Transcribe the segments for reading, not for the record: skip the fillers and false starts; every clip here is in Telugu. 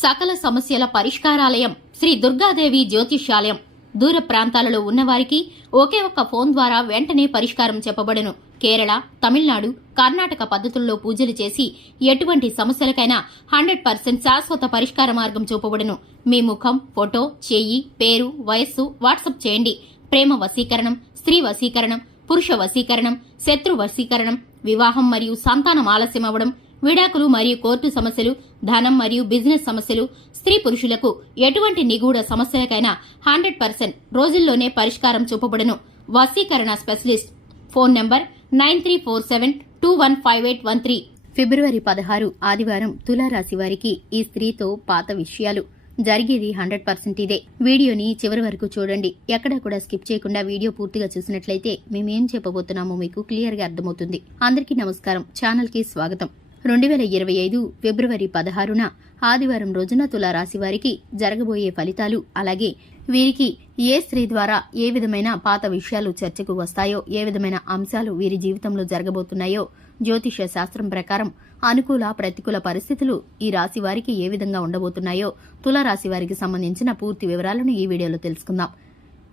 సకల సమస్యల పరిష్కారాలయం శ్రీ దుర్గాదేవి జ్యోతిష్యాలయం. దూర ప్రాంతాలలో ఉన్నవారికి ఒకే ఒక్క ఫోన్ ద్వారా వెంటనే పరిష్కారం చెప్పబడును. కేరళ, తమిళనాడు, కర్ణాటక పద్ధతుల్లో పూజలు చేసి ఎటువంటి సమస్యలకైనా 100% శాశ్వత పరిష్కార మార్గం చూపబడును. మీ ముఖం, ఫోటో, చెయ్యి, పేరు, వయస్సు వాట్సాప్ చేయండి. ప్రేమ వశీకరణం, స్త్రీ వశీకరణం, పురుష వశీకరణం, శత్రు వశీకరణం, వివాహం మరియు సంతానం ఆలస్యం అవ్వడం, విడాకులు మరియు కోర్టు సమస్యలు, ధనం మరియు బిజినెస్ సమస్యలు, స్త్రీ పురుషులకు ఎటువంటి నిగూఢ సమస్యలకైనా 100% రోజుల్లోనే పరిష్కారం చూపబడును. వశీకరణ స్పెషలిస్ట్. Phone number 9347215813. ఫిబ్రవరి 16 ఆదివారం తులారాశి వారికి ఈ స్త్రీతో పాత విషయాలు. జరిగేది 100% ఇదే. వీడియోని చివరి వరకు చూడండి. ఎక్కడా కూడా స్కిప్ చేయకుండా వీడియో పూర్తిగా చూసినట్లయితే మేమేం చెప్పబోతున్నామో మీకు క్లియర్ గా అర్థమవుతుంది. అందరికీ నమస్కారం. ఛానల్ కి స్వాగతం. 2025 ఫిబ్రవరి 16న ఆదివారం రోజున తులారాశి వారికి జరగబోయే ఫలితాలు, అలాగే వీరికి ఏ స్త్రీ ద్వారా ఏ విధమైన పాత విషయాలు చర్చకు వస్తాయో, ఏ విధమైన అంశాలు వీరి జీవితంలో జరగబోతున్నాయో, జ్యోతిష శాస్త్రం ప్రకారం అనుకూల ప్రతికూల పరిస్థితులు ఈ రాశి వారికి ఏ విధంగా ఉండబోతున్నాయో తులారాశి వారికి సంబంధించిన పూర్తి వివరాలను ఈ వీడియోలో తెలుసుకుందాం.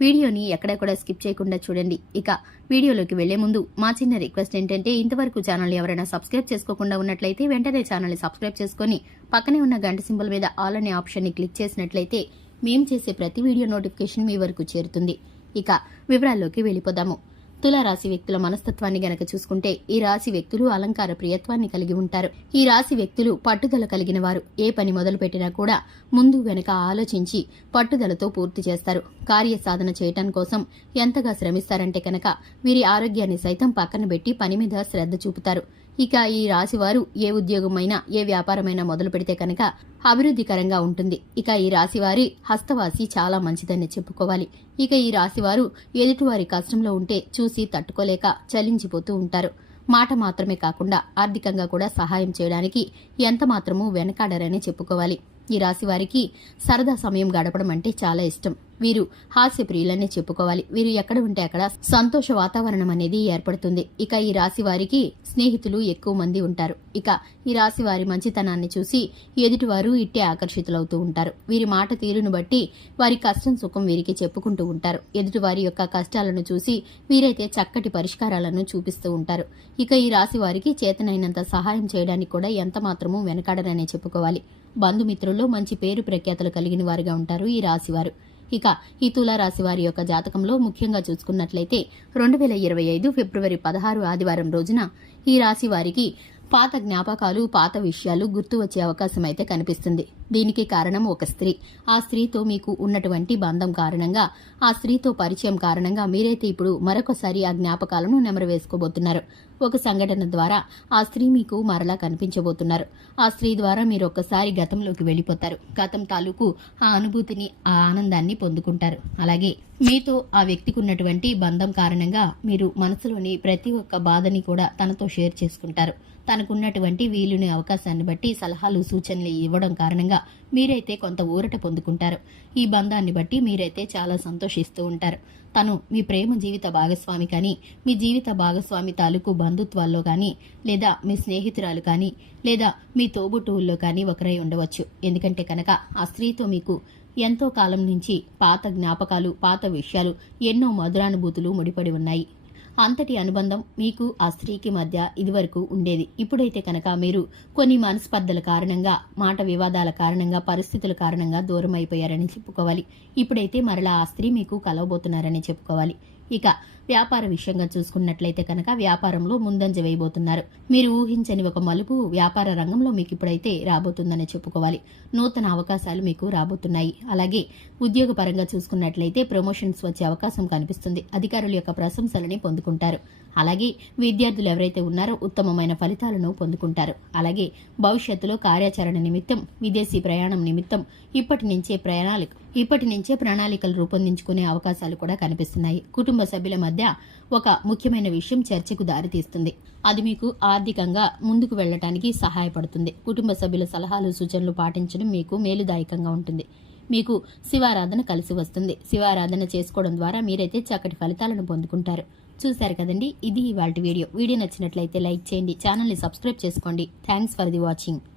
వీడియోని ఎక్కడెక్కడ స్కిప్ చేయకుండా చూడండి. ఇక వీడియోలోకి వెళ్లే ముందు మా చిన్న రిక్వెస్ట్ ఏంటంటే, ఇంతవరకు ఛానల్ ఎవరైనా సబ్స్క్రైబ్ చేసుకోకుండా ఉన్నట్లయితే వెంటనే ఛానల్ని సబ్స్క్రైబ్ చేసుకుని పక్కనే ఉన్న గంట సింబల్ మీద ఆల్ అనే ఆప్షన్ ని క్లిక్ చేసినట్లయితే మేం చేసే ప్రతి వీడియో నోటిఫికేషన్ మీ వరకు చేరుతుంది. ఇక వివరాల్లోకి వెళ్ళిపోదాము. తులారాశి వ్యక్తుల మనస్తత్వాన్ని గనక చూసుకుంటే, ఈ రాశి వ్యక్తులు అలంకార ప్రియత్వాన్ని కలిగి ఉంటారు. ఈ రాశి వ్యక్తులు పట్టుదల కలిగిన వారు. ఏ పని మొదలుపెట్టినా కూడా ముందు వెనక ఆలోచించి పట్టుదలతో పూర్తి చేస్తారు. కార్యసాధన చేయటం కోసం ఎంతగా శ్రమిస్తారంటే కనుక వీరి ఆరోగ్యాన్ని సైతం పక్కన పెట్టి పని మీద శ్రద్ధ చూపుతారు. ఇక ఈ రాశివారు ఏ ఉద్యోగమైనా ఏ వ్యాపారమైనా మొదలు పెడితే కనుక అభివృద్ధికరంగా ఉంటుంది. ఇక ఈ రాశివారి హస్తవాసి చాలా మంచిదని చెప్పుకోవాలి. ఇక ఈ రాశివారు ఎదుటివారి కష్టంలో ఉంటే చూసి తట్టుకోలేక చలించిపోతూ ఉంటారు. మాట మాత్రమే కాకుండా ఆర్థికంగా కూడా సహాయం చేయడానికి ఎంత మాత్రమూ వెనకాడరని చెప్పుకోవాలి. ఈ రాశి వారికి సరదా సమయం గడపడం అంటే చాలా ఇష్టం. వీరు హాస్యప్రియులనే చెప్పుకోవాలి. వీరు ఎక్కడ ఉంటే అక్కడ సంతోష వాతావరణం అనేది ఏర్పడుతుంది. ఇక ఈ రాశి వారికి స్నేహితులు ఎక్కువ మంది ఉంటారు. ఇక ఈ రాశి వారి మంచితనాన్ని చూసి ఎదుటివారు ఇట్టే ఆకర్షితులవుతూ ఉంటారు. వీరి మాట తీరును బట్టి వారి కష్టం సుఖం వీరికి చెప్పుకుంటూ ఉంటారు. ఎదుటివారి యొక్క కష్టాలను చూసి వీరైతే చక్కటి పరిష్కారాలను చూపిస్తూ ఉంటారు. ఇక ఈ రాశి వారికి చేతనైనంత సహాయం చేయడానికి కూడా ఎంత మాత్రమూ వెనకాడరనే చెప్పుకోవాలి. బంధుమిత్రుల్లో మంచి పేరు ప్రఖ్యాతలు కలిగిన వారుగా ఉంటారు ఈ రాశివారు. ఇక ఈ తులారాశి వారి యొక్క జాతకంలో ముఖ్యంగా చూసుకున్నట్లయితే 2025 ఫిబ్రవరి 16 ఆదివారం రోజున ఈ రాశి వారికి పాత జ్ఞాపకాలు, పాత విషయాలు గుర్తు వచ్చే అవకాశం అయితే కనిపిస్తుంది. దీనికి కారణం ఒక స్త్రీ. ఆ స్త్రీతో మీకు ఉన్నటువంటి బంధం కారణంగా, ఆ స్త్రీతో పరిచయం కారణంగా మీరైతే ఇప్పుడు మరొకసారి ఆ జ్ఞాపకాలను నెమరు వేసుకోబోతున్నారు. ఒక సంఘటన ద్వారా ఆ స్త్రీ మీకు మరలా కనిపించబోతున్నారు. ఆ స్త్రీ ద్వారా మీరు ఒక్కసారి గతంలోకి వెళ్లిపోతారు. గతం తాలూకు ఆ అనుభూతిని, ఆ ఆనందాన్ని పొందుకుంటారు. అలాగే మీతో ఆ వ్యక్తికి ఉన్నటువంటి బంధం కారణంగా మీరు మనసులోని ప్రతి ఒక్క బాధని కూడా తనతో షేర్ చేసుకుంటారు. తనకున్నటువంటి వీలుని అవకాశాన్ని బట్టి సలహాలు, సూచనలు ఇవ్వడం కారణంగా మీరైతే కొంత ఊరట పొందుకుంటారు. ఈ బంధాన్ని బట్టి మీరైతే చాలా సంతోషిస్తూ ఉంటారు. తను మీ ప్రేమ జీవిత భాగస్వామి కానీ, మీ జీవిత భాగస్వామి తాలూకు బంధుత్వాల్లో కానీ, లేదా మీ స్నేహితురాలు కానీ, లేదా మీ తోబుట్టువుల్లో కానీ ఒకరై ఉండవచ్చు. ఎందుకంటే కనుక ఆ స్త్రీతో మీకు ఎంతో కాలం నుంచి పాత జ్ఞాపకాలు, పాత విషయాలు, ఎన్నో మధురానుభూతులు ముడిపడి ఉన్నాయి. అంతటి అనుబంధం మీకు ఆ స్త్రీకి మధ్య ఇదివరకు ఉండేది. ఇప్పుడైతే కనుక మీరు కొన్ని మనస్పర్ధల కారణంగా, మాట వివాదాల కారణంగా, పరిస్థితుల కారణంగా దూరం అయిపోయారని చెప్పుకోవాలి. ఇప్పుడైతే మరలా ఆ స్త్రీ మీకు కలవబోతున్నారని చెప్పుకోవాలి. ఇక వ్యాపార విషయంగా చూసుకున్నట్లయితే కనుక వ్యాపారంలో ముందంజ వేయబోతున్నారు. మీరు ఊహించని ఒక మలుపు వ్యాపార రంగంలో మీకు ఇప్పుడైతే రాబోతుందని చెప్పుకోవాలి. నూతన అవకాశాలు మీకు రాబోతున్నాయి. అలాగే ఉద్యోగ పరంగా చూసుకున్నట్లయితే ప్రమోషన్స్ వచ్చే అవకాశం కనిపిస్తుంది. అధికారుల యొక్క ప్రశంసలని పొందుకుంటారు. అలాగే విద్యార్థులు ఎవరైతే ఉన్నారో ఉత్తమమైన ఫలితాలను పొందుకుంటారు. అలాగే భవిష్యత్తులో కార్యాచరణ నిమిత్తం, విదేశీ ప్రయాణం నిమిత్తం ఇప్పటి నుంచే ప్రణాళికలు రూపొందించుకునే అవకాశాలు కూడా కనిపిస్తున్నాయి. కుటుంబ సభ్యుల మధ్య ఒక ముఖ్యమైన విషయం చర్చకు దారితీస్తుంది. అది మీకు ఆర్థికంగా ముందుకు వెళ్లడానికి సహాయపడుతుంది. కుటుంబ సభ్యుల సలహాలు, సూచనలు పాటించడం మీకు మేలుదాయకంగా ఉంటుంది. మీకు శివారాధన కలిసి వస్తుంది. శివారాధన చేసుకోవడం ద్వారా మీరైతే చక్కటి ఫలితాలను పొందుకుంటారు. చూశారు కదండి, ఇది ఇవాల్టి వీడియో. వీడియో నచ్చినట్లయితే లైక్ చేయండి, ఛానల్ని సబ్స్క్రైబ్ చేసుకోండి. Thanks for the watching.